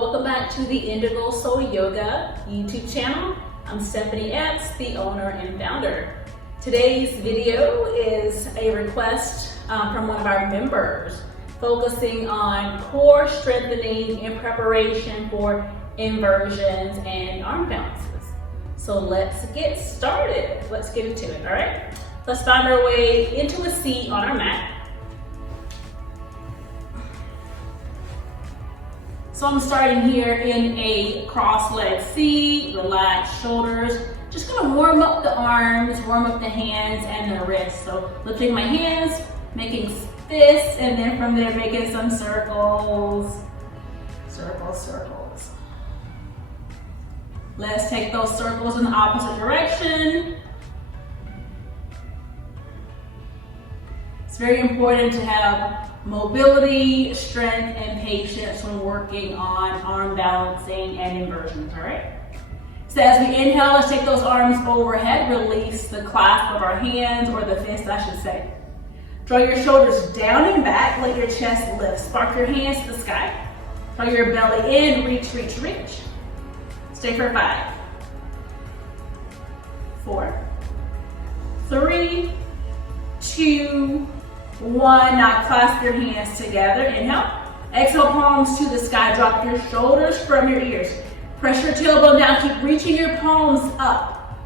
Welcome back to the Indigo Soul Yoga YouTube channel. I'm Stephanie Epps, the owner and founder. Today's video is a request from one of our members focusing on core strengthening in preparation for inversions and arm balances. So let's get started. Let's get into it, all right? Let's find our way into a seat on our mat. So I'm starting here in a cross-legged seat, relaxed shoulders. Just gonna warm up the arms, warm up the hands and the wrists. So lifting my hands, making fists, and then from there making some circles. Circles, circles. Let's take those circles in the opposite direction. It's very important to have mobility, strength, and patience when working on arm balancing and inversions, all right? So as we inhale, let's take those arms overhead, release the clasp of our hands, or the fist, I should say. Draw your shoulders down and back, let your chest lift. Spark your hands to the sky. Draw your belly in, reach, reach, reach. Stay for 5, 4, 3, 2, 1. Now clasp your hands together. Inhale. Exhale, palms to the sky. Drop your shoulders from your ears. Press your tailbone down. Keep reaching your palms up.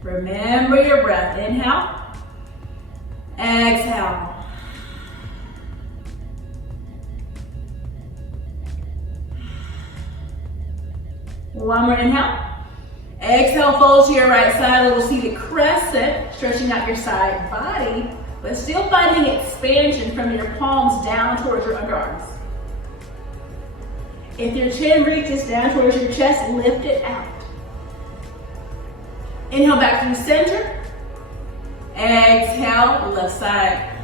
Remember your breath. Inhale. Exhale. One more inhale. Exhale, fold to your right side, little seated crescent, stretching out your side body, but still finding expansion from your palms down towards your underarms. If your chin reaches down towards your chest, lift it out. Inhale back through center. Exhale, left side.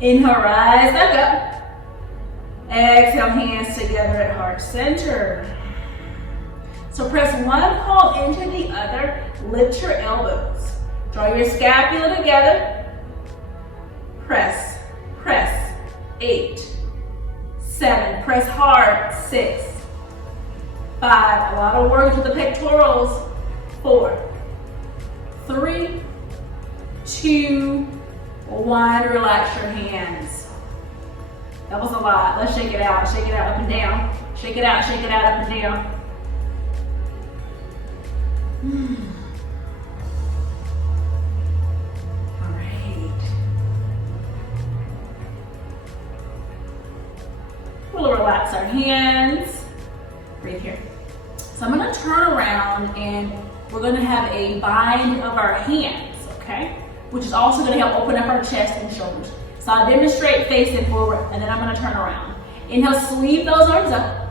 Inhale, rise back up. Exhale, hands together at heart center. So press one palm into the other, lift your elbows. Draw your scapula together. Press, press. 8, 7, press hard. 6, 5, a lot of work with the pectorals. 4, 3, 2, 1, relax your hands. That was a lot. Let's shake it out up and down. Shake it out, up and down. All right. We'll relax our hands. Breathe here. So I'm gonna turn around and we're gonna have a bind of our hands, okay? Which is also going to help open up our chest and shoulders. So I'll demonstrate facing forward, and then I'm going to turn around. Inhale, sweep those arms up.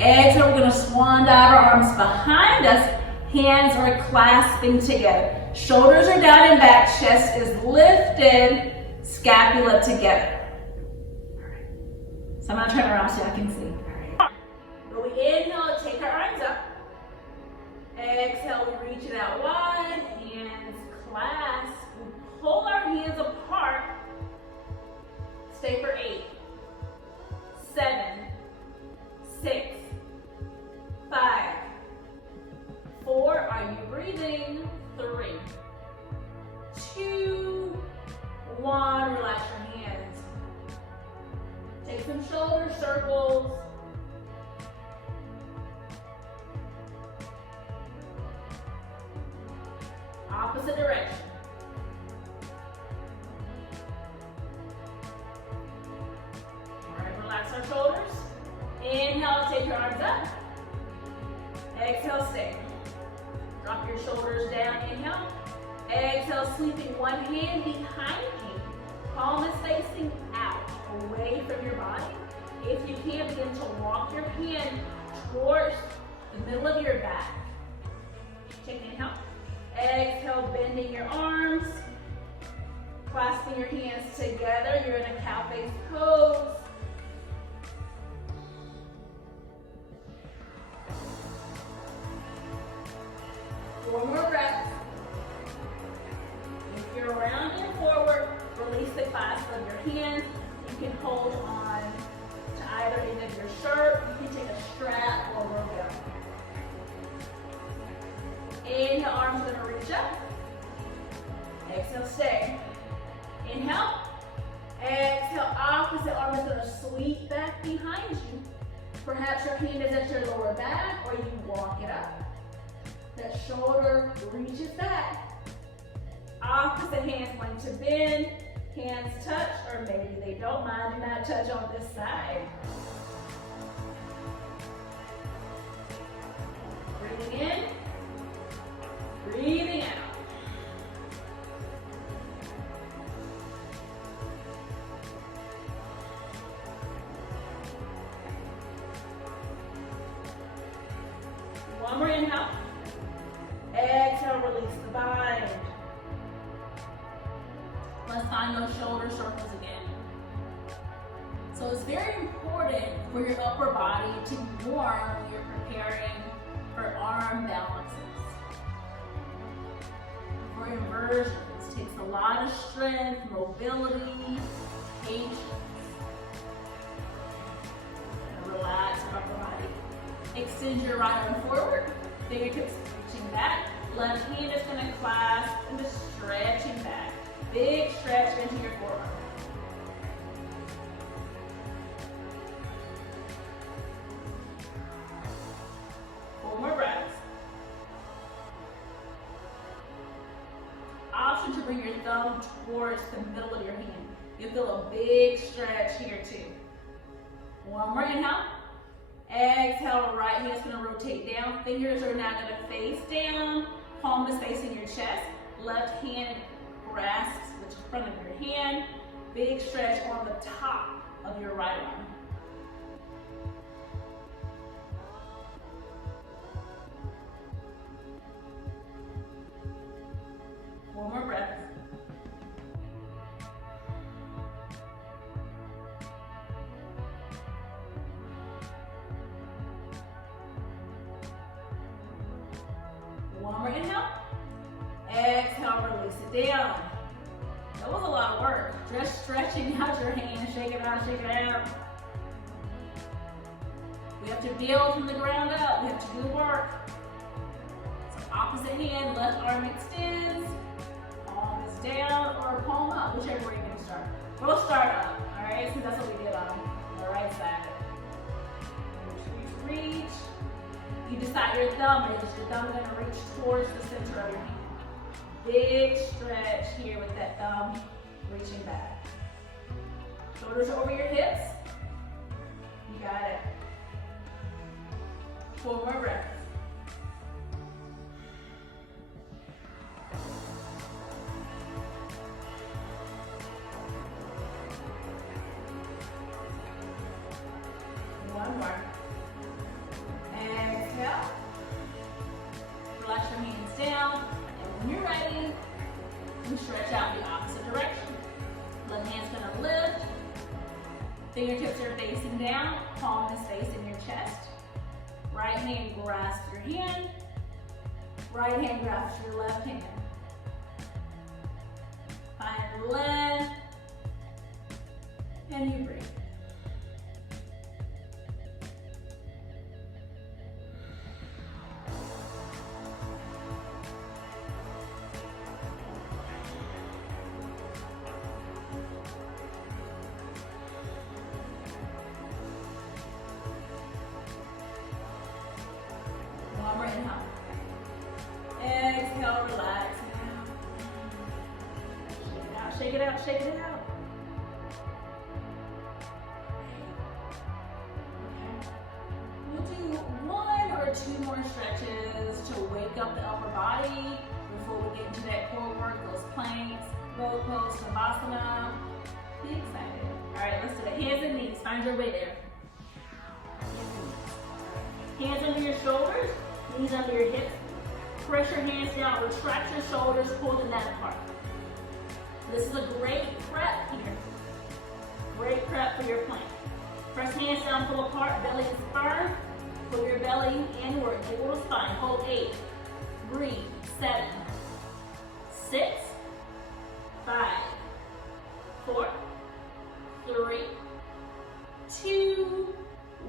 Exhale, we're going to swan dive our arms behind us. Hands are clasping together. Shoulders are down and back. Chest is lifted. Scapula together. All right. So I'm going to turn around so I can see. All right. But we inhale, take our arms up. Exhale, we reach it out wide. Hands clasp. Pull our hands apart. Stay for 8, 7, 6, 5, 4. Are you breathing? 3, 2, 1. Relax your hands. Take some shoulder circles. Opposite direction. Relax our shoulders. Inhale, take your arms up. Exhale, stay. Drop your shoulders down, inhale. Exhale, sweeping one hand behind you. Palm is facing out, away from your body. If you can, begin to walk your hand towards the middle of your back. Take an inhale. Exhale, bending your arms. Clasping your hands together. You're in a cow face pose. Four more breaths. You can hold on to either end of your shirt. You can take a strap or rope down. Inhale, arms are gonna reach up. Exhale, stay. Inhale. Exhale, opposite arm is gonna sweep back behind you. Perhaps your hand is at your lower back or you walk it up. That shoulder reaches back. Opposite hand's going to bend. Hands touch, or maybe they don't mind. Do not touch on this side. Breathing in. Breathing out. One more inhale. Exhale, release the bind. Let's find those shoulder circles again. So it's very important for your upper body to be warm when you're preparing for arm balances. For inversions, it takes a lot of strength, mobility, patience. And relax your upper body. Extend your right arm forward, fingertips reaching back. Left hand is going to clasp and just stretching back. Big stretch into your forearm. Four more breaths. Option to bring your thumb towards the middle of your hand. You'll feel a big stretch here too. One more inhale. Exhale, right hand's gonna rotate down. Fingers are now gonna face down. Palm is facing your chest. Left hand grasps the front of your hand. Big stretch on the top of your right arm. One more breath. One more inhale. Exhale, release it down. That was a lot of work. Just stretching out your hands, shake it out, shake it out. We have to build from the ground up. We have to do the work. So opposite hand, left arm extends. Palm is down or palm up, whichever way you're going to start. We'll start up, all right? So that's what we did on the right side. Reach, reach, reach. You decide your thumb is. Your thumb is going to reach towards the center of your hand. Big stretch here with that thumb reaching back. Shoulders over your hips. You got it. Four more breaths. One more. Exhale. Relax your hands down. When you're ready, you stretch out the opposite direction. Left hand's gonna lift. Fingertips are facing down. Palm is facing your chest. Right hand grasps your hand. Right hand grasps your left hand. Find length. And you breathe. One more inhale. Exhale, relax. Shake it out, shake it out, shake it out. Okay. We'll do one or two more stretches to wake up the upper body before we get into that core work, those planks, roll pose, savasana. Be excited. All right, let's do it. Hands and knees. Find your way there. Hands under your shoulders, knees under your hips. Press your hands down, retract your shoulders, pull the neck apart. This is a great prep here. Great prep for your plank. Press hands down, pull apart, belly is firm. Pull your belly inward, equal to spine. Hold 8. Breathe. 7, 6, 5, 4, 3, 2,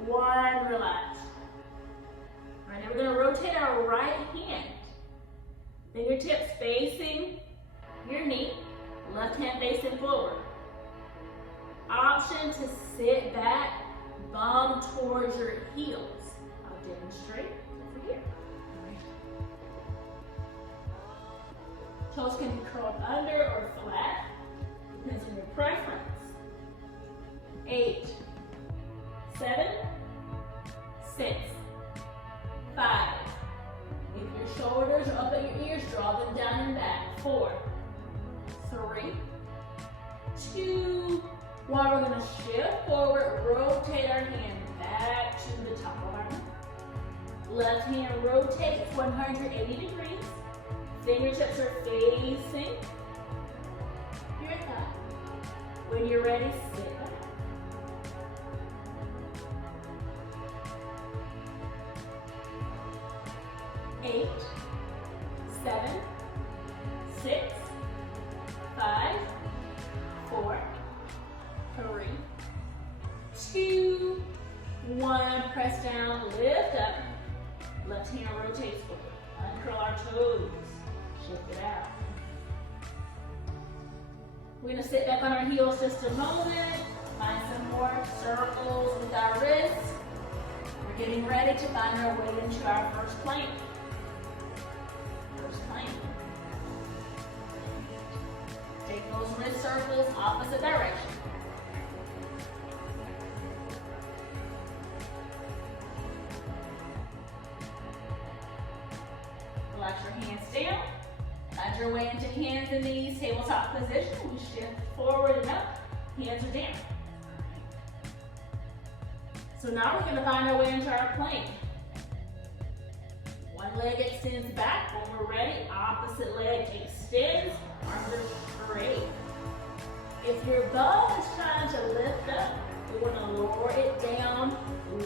1, relax. All right, now we're gonna rotate our right hand. Fingertips facing your knee, left hand facing forward. Option to sit back, bum towards your heels. I'll demonstrate over here. Toes can be curled under or flat, depends on your preference. 8, 7, 6, 5. If your shoulders are up at your ears, draw them down and back. 4, 3, 2, 1. We're going to shift forward, rotate our hand back to the top of our mat. Left hand rotates 180 degrees. Fingertips are facing your thigh. When you're ready, sit back. Eight, 7, 6, 5, 4, 3, 2, 1. Press down, lift up. Left hand rotates forward. Uncurl our toes. Shift it out. We're going to sit back on our heels just a moment. Find some more circles with our wrists. We're getting ready to find our way into our first plank. First plank. Take those wrist circles opposite direction. Relax your hands down. Find your way into hands and knees, tabletop position. We shift forward and up. Hands are down. So now we're going to find our way into our plank. One leg extends back. When we're ready, opposite leg extends. Arms are straight. If your bum is trying to lift up, we want to lower it down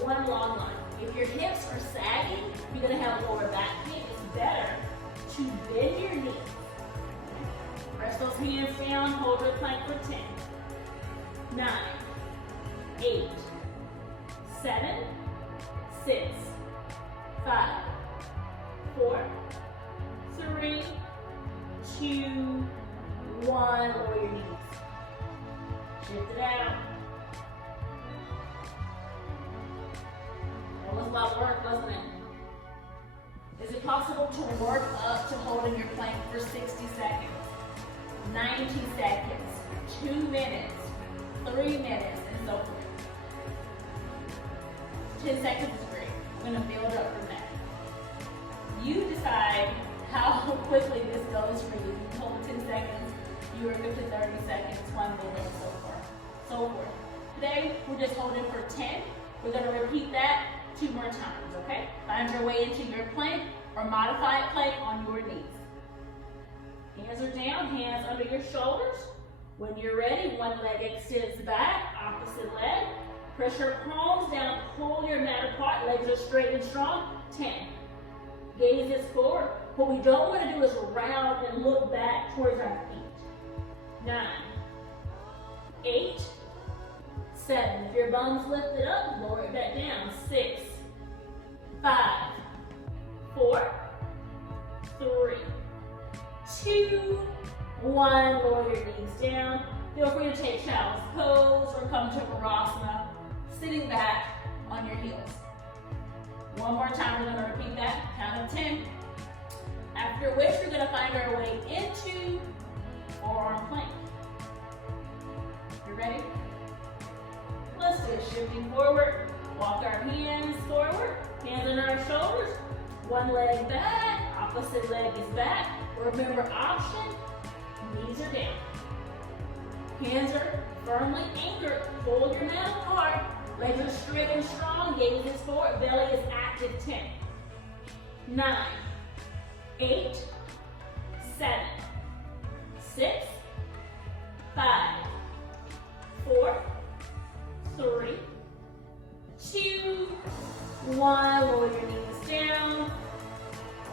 one long line. If your hips are sagging, you're going to have lower back pain. It's better to bend your knees. Press those hands down, hold your plank for 10, 9, 8, 7, 6, 5, 4, 3, 2, 1. Lower your knees. Shift it out. That was a lot of work, wasn't it? Is it possible to work up to holding your plank for 60 seconds, 90 seconds, 2 minutes, 3 minutes, and so forth? 10 seconds is great. We're going to build up from that. You decide how quickly this goes for you. You hold 10 seconds, you work up to 30 seconds, 1 minute, and so forth. So forth. Today, we're just holding for 10. We're going to repeat that 2 more times, okay? Find your way into your plank or modified plank on your knees. Hands are down, hands under your shoulders. When you're ready, one leg extends back, opposite leg. Press your palms down, pull your mat apart, legs are straight and strong. 10. Gaze is forward. What we don't want to do is round and look back towards our feet. 9, 8, 7. If your bum's lifted up, lower it back down. 6, 5, 4, 3, 2, 1. Lower your knees down. Feel free to take child's pose or come to Virasana, sitting back on your heels. One more time, we're going to repeat that. Count of 10. After which, we're going to find our way into forearm plank. You ready? Let's do it. Shifting forward. Walk our hands forward. Hands on our shoulders. One leg back. Opposite leg is back. Remember option. Knees are down. Hands are firmly anchored. Pull your mat apart. Legs are straight and strong. Gaze is forward. Belly is active. 10, 9, 8, 7, 6, 5, 4, 3, 2, 1. Lower your knees down.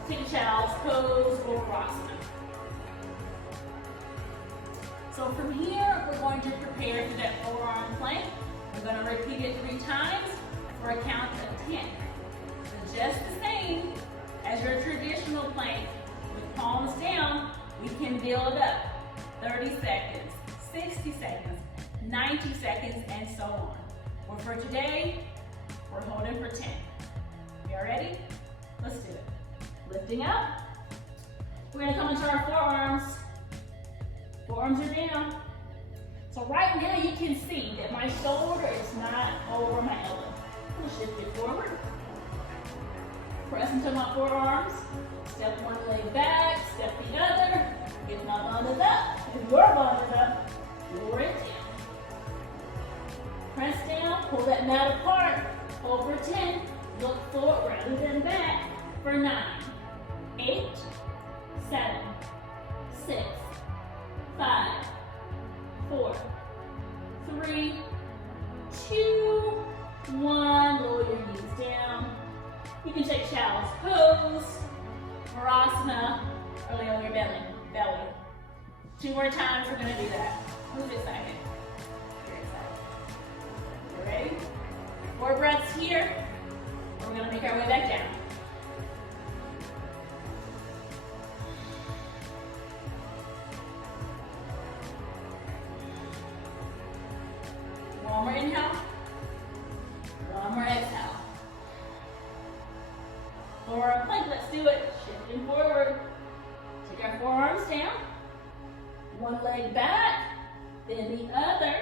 Take child's pose or Virasana. So from here, we're going to prepare for that forearm plank. We're going to to repeat it 3 times for a count of 10. So just the same as your traditional plank with palms down, we can build up 30 seconds, 60 seconds, 90 seconds, and so on. Well, for today, we're holding for 10. You all ready? Let's do it. Lifting up. We're gonna come into our forearms. Forearms are down. So right now you can see that my shoulder is not over my elbow. I'm gonna shift it forward. Press into my forearms. Step one leg back, step the other. If my bum is up, if your bum is up, lower it down. Press down, pull that mat apart. Over 10, look forward rather than back for 9, 8, 7, 6, 5, 4, 3, 2, 1. Lower your knees down. You can take child's pose, Virasana, or lay on your belly. 2 more times, we're gonna do that. Who's excited? You're excited. You ready? 4 breaths here. We're gonna make our way back down. One more inhale. One more exhale. For our plank, let's do it. Shifting forward. Take our forearms down. One leg back, then the other.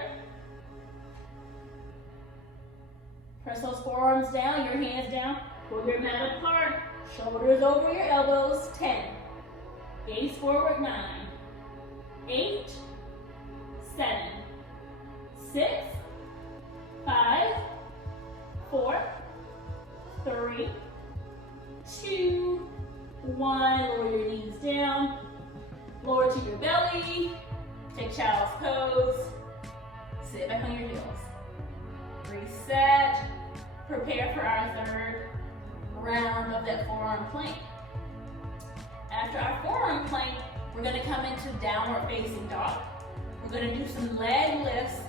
Press those forearms down, your hands down. Pull your mat apart. Shoulders over your elbows. 10. Gaze forward. 9, 8, 7, 6, 5, 4, 3, 2, 1. Lower your knees down. Lower to your belly. Take child's pose. Sit back on your heels. Reset. Prepare for our 3rd round of that forearm plank. After our forearm plank, we're going to come into downward facing dog. We're going to do some leg lifts,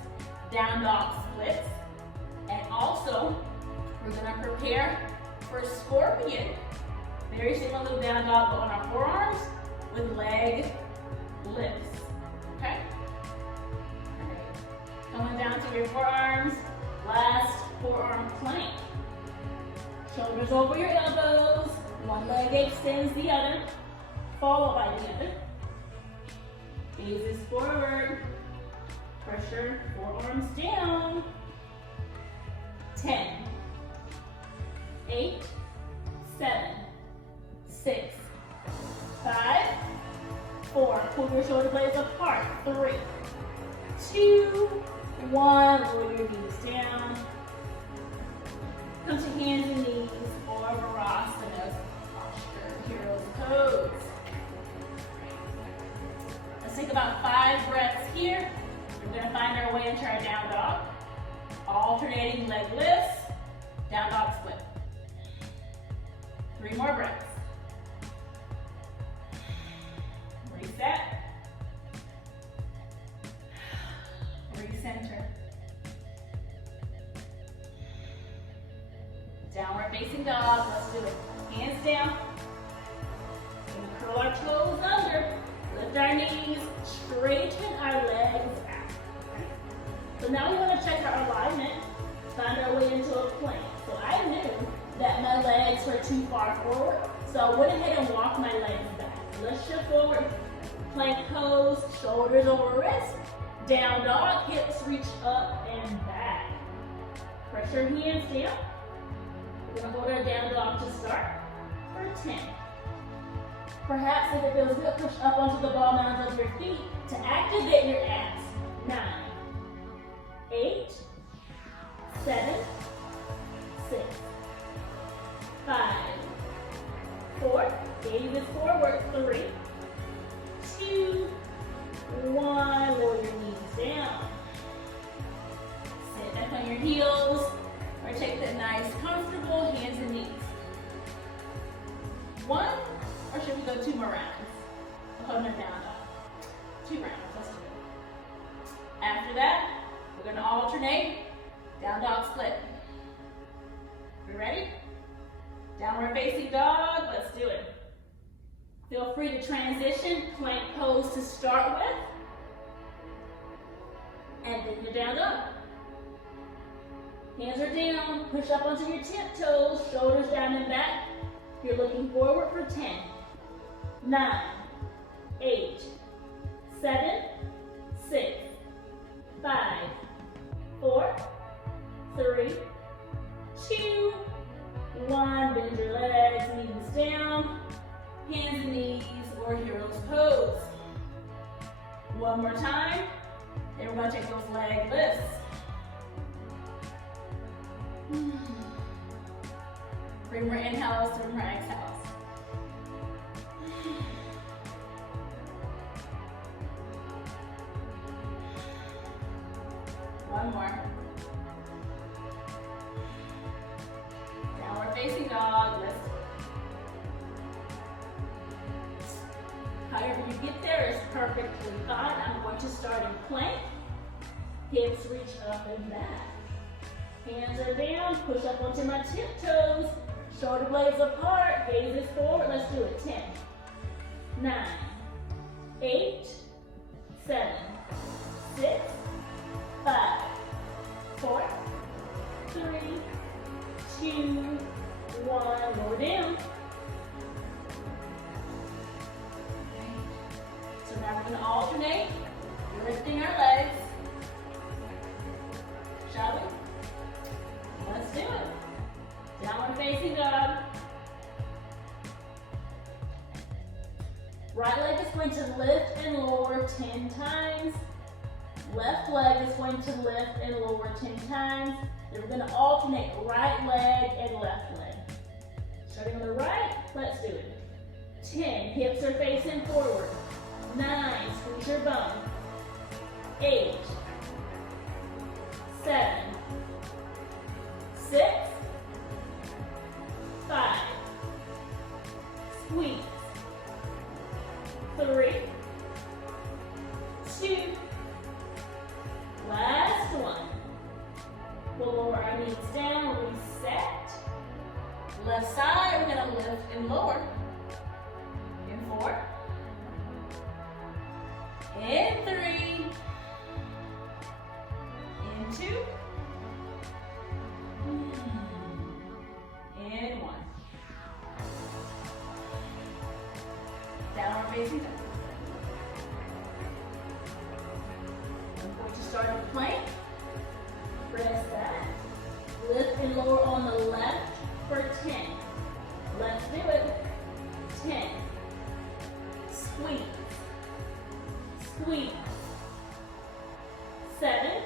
down dog splits, and also we're going to prepare for scorpion. Very similar to down dog, but on our forearms with leg lifts. Okay? Coming down to your forearms. Last forearm plank. Shoulders over your elbows. One leg extends the other, followed by the other. Gazes forward. Pressure, forearms down. 10, 8, 7, 6, 5, 4. Pull your shoulder blades apart. 3, 2, 1. Lower your knees down. Come to hands and knees or Virasana posture, hero's pose. Let's take about 5 breaths here. We're going to find our way into our down dog. Alternating leg lifts, down dog split. 3 more breaths. Reset. Recenter. Downward facing dog. Let's do it. Hands down. And curl our toes under. Lift our knees. Straighten our legs out. Okay? So now we want to check our alignment. Find our way into a plank. So I knew that my legs were too far forward. So I went ahead and walked my legs back. Let's shift forward. Plank pose. Shoulders over wrist. Down dog, hips reach up and back. Press your hands down. We're going to hold our down dog to start for 10. Perhaps if it feels good, push up onto the ball mounds of your feet to activate your abs. 9, 8, 7, 6, 5, 4, gaze forward, 3, 2, 1, lower your knees down. Sit back on your heels or take that nice, comfortable hands and knees. 1, or should we go 2 more rounds? Hold them down, dog. 2 rounds, let's do it. After that, we're going to alternate Down dog split. We ready? Downward facing dog, let's do it. Feel free to transition, plank pose to start with. And then your down dog. Hands are down, push up onto your tiptoes, shoulders down and back. You're looking forward for 10, 9, 8, 7, 6, 5, 4, 3, 2, 1. Bend your legs, knees down, hands and knees, or hero's pose. One more time, and we're going to take those leg lifts. 3 more inhales, 3 more exhales. One more. Downward facing dog, let's do it. However you get there is perfectly fine. I'm going to start in plank. Hips reach up and back. Hands are down, push up onto my tiptoes. Shoulder blades apart, gaze is forward. Let's do it. 10, 9, 8, 7, 6, 5, 4, 3, 2, 1. Lower down. So now we're going to alternate. We're lifting our legs. Shall we? Let's do it. Downward facing dog. Right leg is going to lift and lower 10 times. Left leg is going to lift and lower 10 times. Then we're going to alternate right leg and left leg. Starting on the right, let's do it. 10, hips are facing forward. 9, squeeze your bum. 8, 7, 6, 5, squeeze, 3, 2, last one. We'll lower our knees down, reset. Left side, we're gonna lift and lower. In 4, in 3, in 2, and 1. Downward facing dog. I'm going to start a plank. Press that. Lift and lower on the left for 10. Let's do it. 10. Squeeze. Squeeze. 7.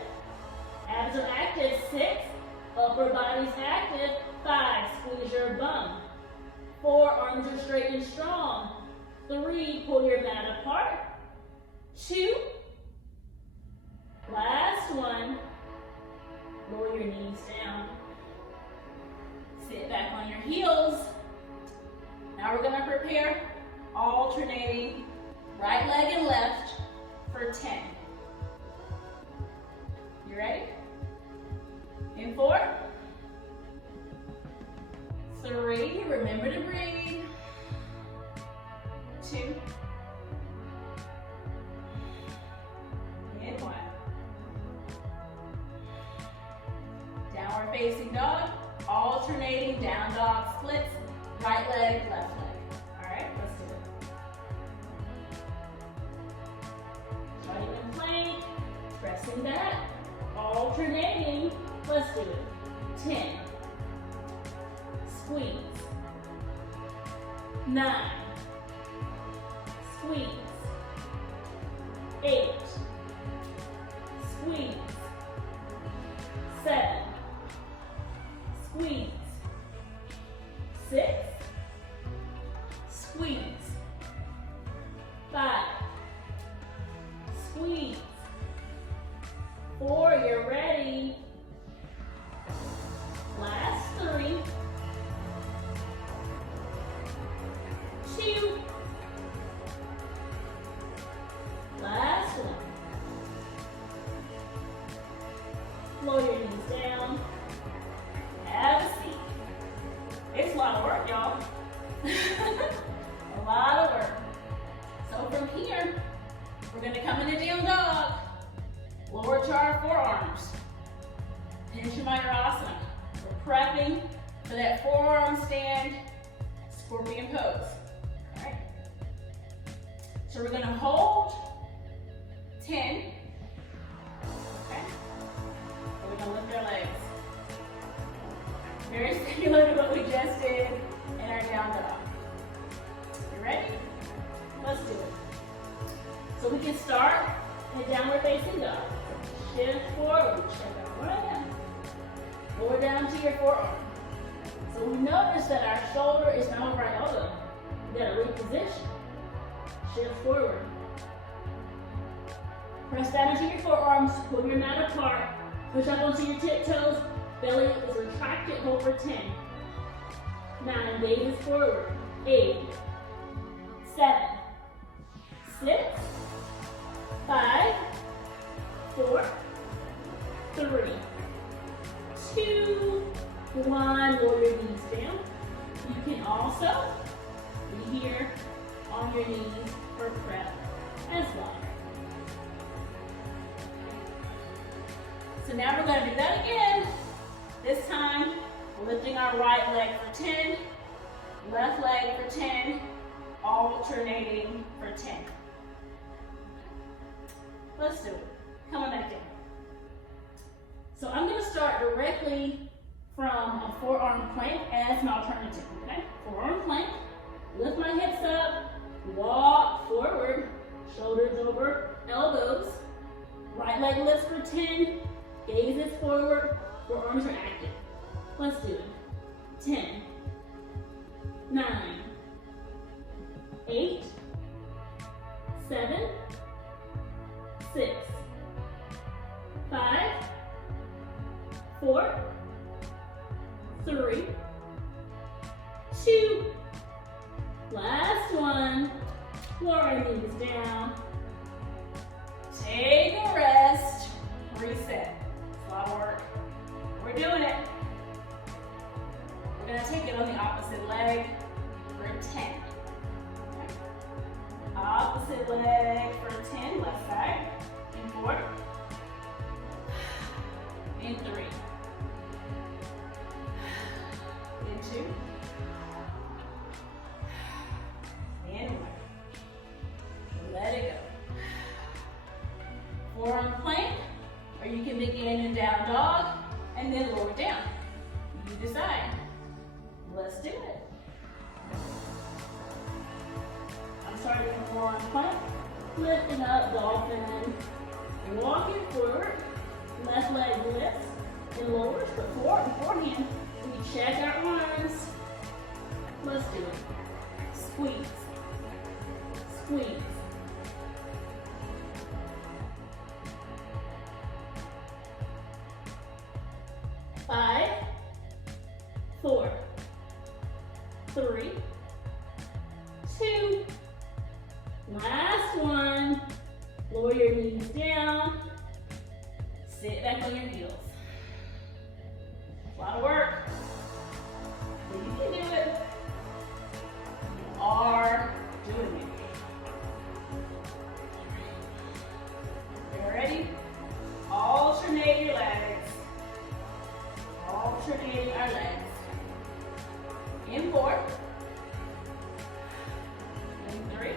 Abs are active. 6. Upper body's active. 5. Squeeze your bum. 4. Arms are straight and strong. 3. Pull your mat apart. 2. Last one. Lower your knees down. Sit back on your heels. Now we're going to prepare alternating right leg and left for 10. You ready? In 4, 3, remember to breathe. 2, and 1. Downward facing dog, alternating down dog splits, right leg, left leg. All right, let's do it. Starting in plank, pressing back, alternating. Let's do it. 10, squeeze, 9, squeeze, 8, squeeze, 7, squeeze, 6, squeeze, 5, squeeze, 4, you're ready. Last 3, 2, last one. Lower your knees down. Have a seat. It's a lot of work, y'all. A lot of work. So from here, we're gonna come into down dog. Lower to our forearms. Asana. We're prepping for that forearm stand, scorpion pose. All right. So we're gonna hold 10. Okay. And we're gonna lift our legs. Very similar to what we just did in our down dog. You ready? Let's do it. So we can start in a downward facing dog. Shift forward, check out right now. Lower down to your forearm. So we notice that our shoulder is now over our elbow. We gotta reposition. Shift forward. Press down into your forearms, pull your mat apart, push up onto your tiptoes, belly is retracted, hold for 10. 9, gaze forward. 8, 7, 6, 5, 4, 3, 2, 1. Lower your knees down. You can also be here on your knees for prep as well. So now we're going to do that again. This time, lifting our right leg for 10, left leg for 10, alternating for 10. Let's do it. Coming back down. So I'm going to start directly from a forearm plank as my alternative, okay? Forearm plank, lift my hips up, walk forward, shoulders over elbows, right leg lifts for 10, gazes forward, forearms are active. Let's do it. 10, 9, 8, 7, 6, 5, 4, 3, 2, last one. Lower knees down. Take a rest. Reset. It's a lot of work. We're doing it. We're going to take it on the opposite leg for 10. Okay. Opposite leg for 10, left side. In 4. In 3. In 2. And 1. Let it go. Forearm plank, or you can begin in down dog and then lower down. You decide. Let's do it. I'm starting with forearm plank, lifting up, dolphin, walking forward, left leg lifts and lowers, but beforehand, we check our arms. Let's do it. Squeeze. Squeeze. Five, 4, 3, 2, last one. Lower your knees down. Sit back on your heels. A lot of work. But you can do it. You are doing it. You ready? Alternate your legs. Alternating our legs. In 4. In 3.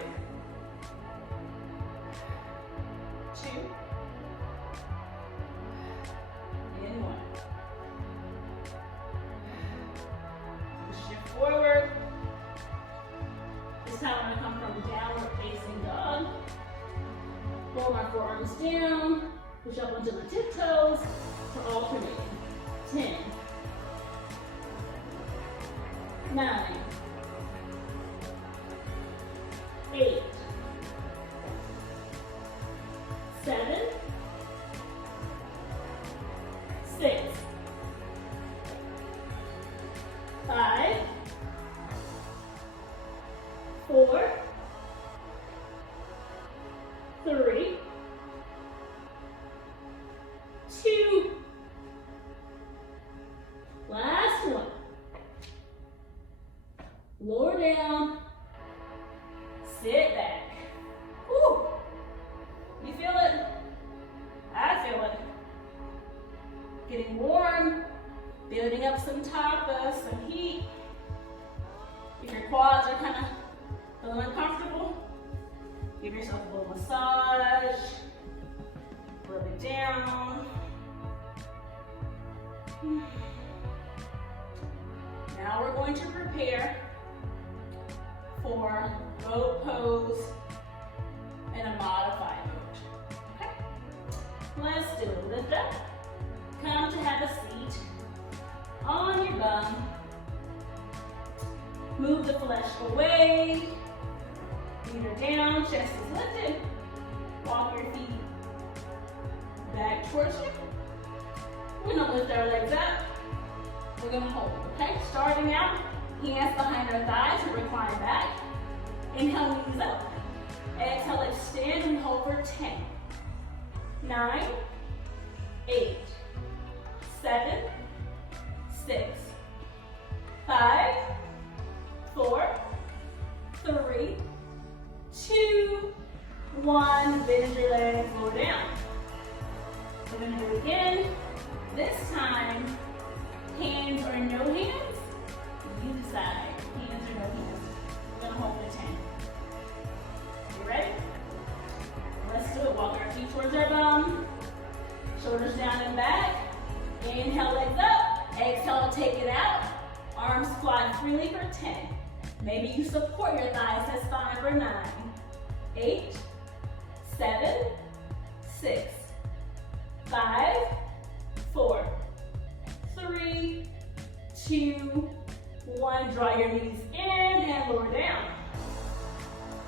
2. In 1. Shift forward. This time I'm going to come from downward facing dog. Pull my forearms down. Push up onto my tiptoes for alternating. 10. 9, 8, 7, 6, 5, 4, 3, 2, lower down, sit back. Woo. You feel it? I feel it. Getting warm, building up some tapas, some heat. If your quads are kind of feeling uncomfortable, give yourself a little massage, rub it down. Now we're going to prepare for boat pose and a modified boat. Okay? Let's do it. Lift up. Come to have a seat on your bum. Move the flesh away. Feet are down, chest is lifted. Walk your feet back towards you. We're gonna lift our legs up. We're gonna hold, okay? Starting out, hands behind our thighs, we recline back. Inhale, knees up. Exhale, extend and hold for 10, 9, 8, 7, 6, 5, 4, 3, 2, 1. Bend your legs, lower down. We're gonna do it again. This time, hands or no hands, you decide. Hands or no hands. We're gonna hold for 10. You ready? Let's do it. Walk our feet towards our bum. Shoulders down and back. Inhale, legs up. Exhale, take it out. Arms fly freely for 10. Maybe you support your thighs, that's fine for 9, 8, 7, 6, 5, 4, 3, 2, 1. Draw your knees in and lower down.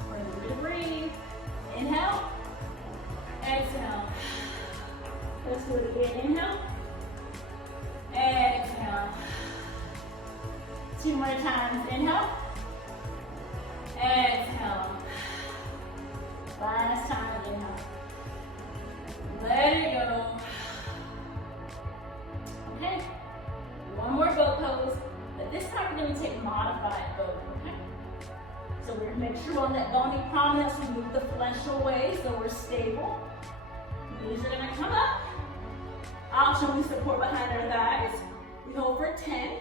Remember to breathe. Inhale. Exhale. Let's do it again. Inhale. Exhale. 2 more times. Inhale. Exhale. Last time. Inhale. Let it go. Okay. One more boat pose, but this time we're going to take modified boat. Okay. So we're going to make sure on that bony prominence we move the flesh away so we're stable. Knees are going to come up. Option, we support behind our thighs. We hold for 10,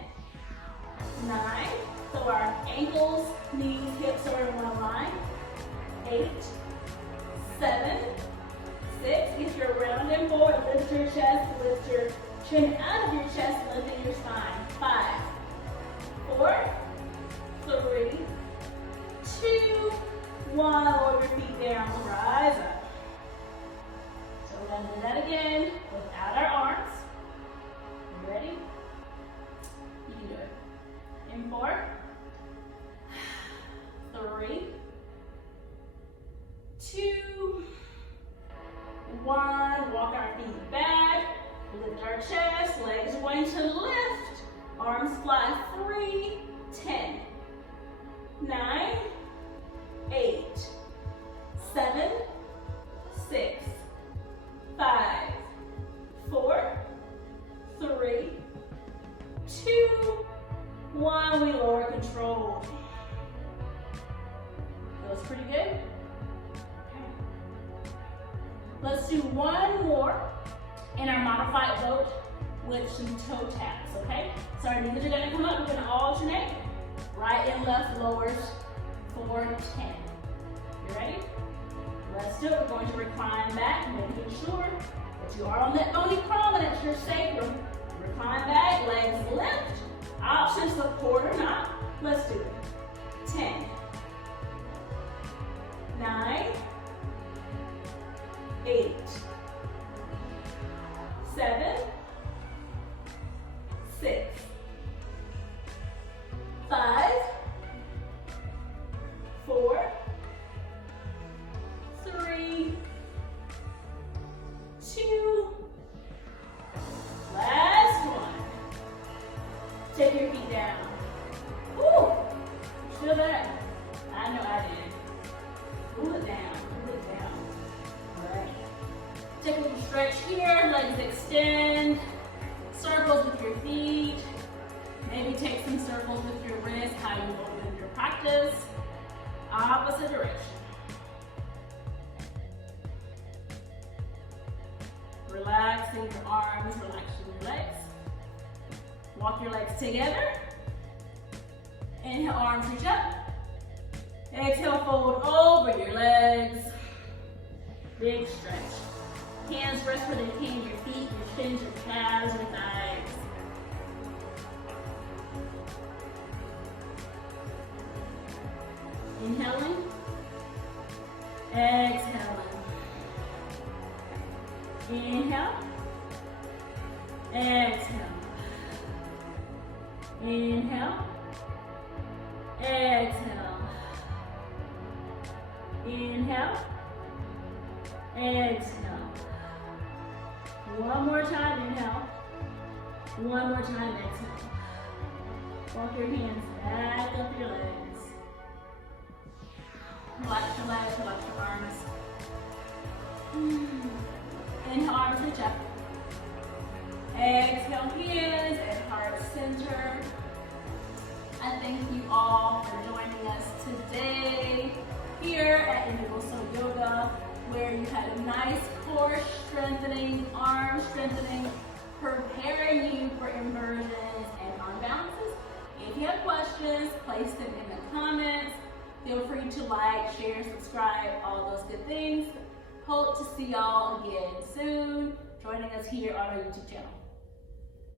9. So our ankles, knees, hips are in one line. 8, 7, 6. If you're rounding forward, lift your chest, lift your chin out of your chest, lifting your spine. 5, 4, 3, 2, 1. Lower your feet down, rise up. So we're going to do that again without our arms. You ready? You can do it. In 4, 3, 2, 1. Walk our feet back. Lift our chest. Legs are going to lift. Arms fly free. 10, 9, 8, 7, 6, 5, 4, 3, 2, 1. We lower control. Feels pretty good? Okay. Let's do one more in our modified boat with some toe taps, okay? So our knees are gonna come up, we're gonna alternate. Right and left lowers for 10. You ready? Let's do it. We're going to recline back, making sure that you are on that bony prominence, your sacrum. Recline back, legs lift. Option support or not. Let's do it. 10, 9, 8, 7, 6, 5, 4, 3, 2, last one. Take your feet down. Woo! Still there? I know I did. Pull it down, pull it down. All right. Take a little stretch here, legs extend. Circles with your feet. Maybe take some circles with your wrist, how you open your Walk your legs together. Inhale, arms reach up. Exhale, fold over your legs. Big stretch. Hands rest where they can, your feet, your shins, your calves, your thighs. Inhaling. Exhaling. Inhale. Exhale. Inhale. Exhale. Inhale. Exhale. One more time, inhale. One more time, exhale. Walk your hands back up your legs. Relax your legs, relax your arms. Inhale, arms reach up. Exhale, hands at heart center. I thank you all for joining us today here at Indigo Soul Yoga, where you had a nice core strengthening, arm strengthening, preparing you for inversions and arm balances. If you have questions, place them in the comments. Feel free to like, share, subscribe, all those good things. Hope to see y'all again soon, joining us here on our YouTube channel.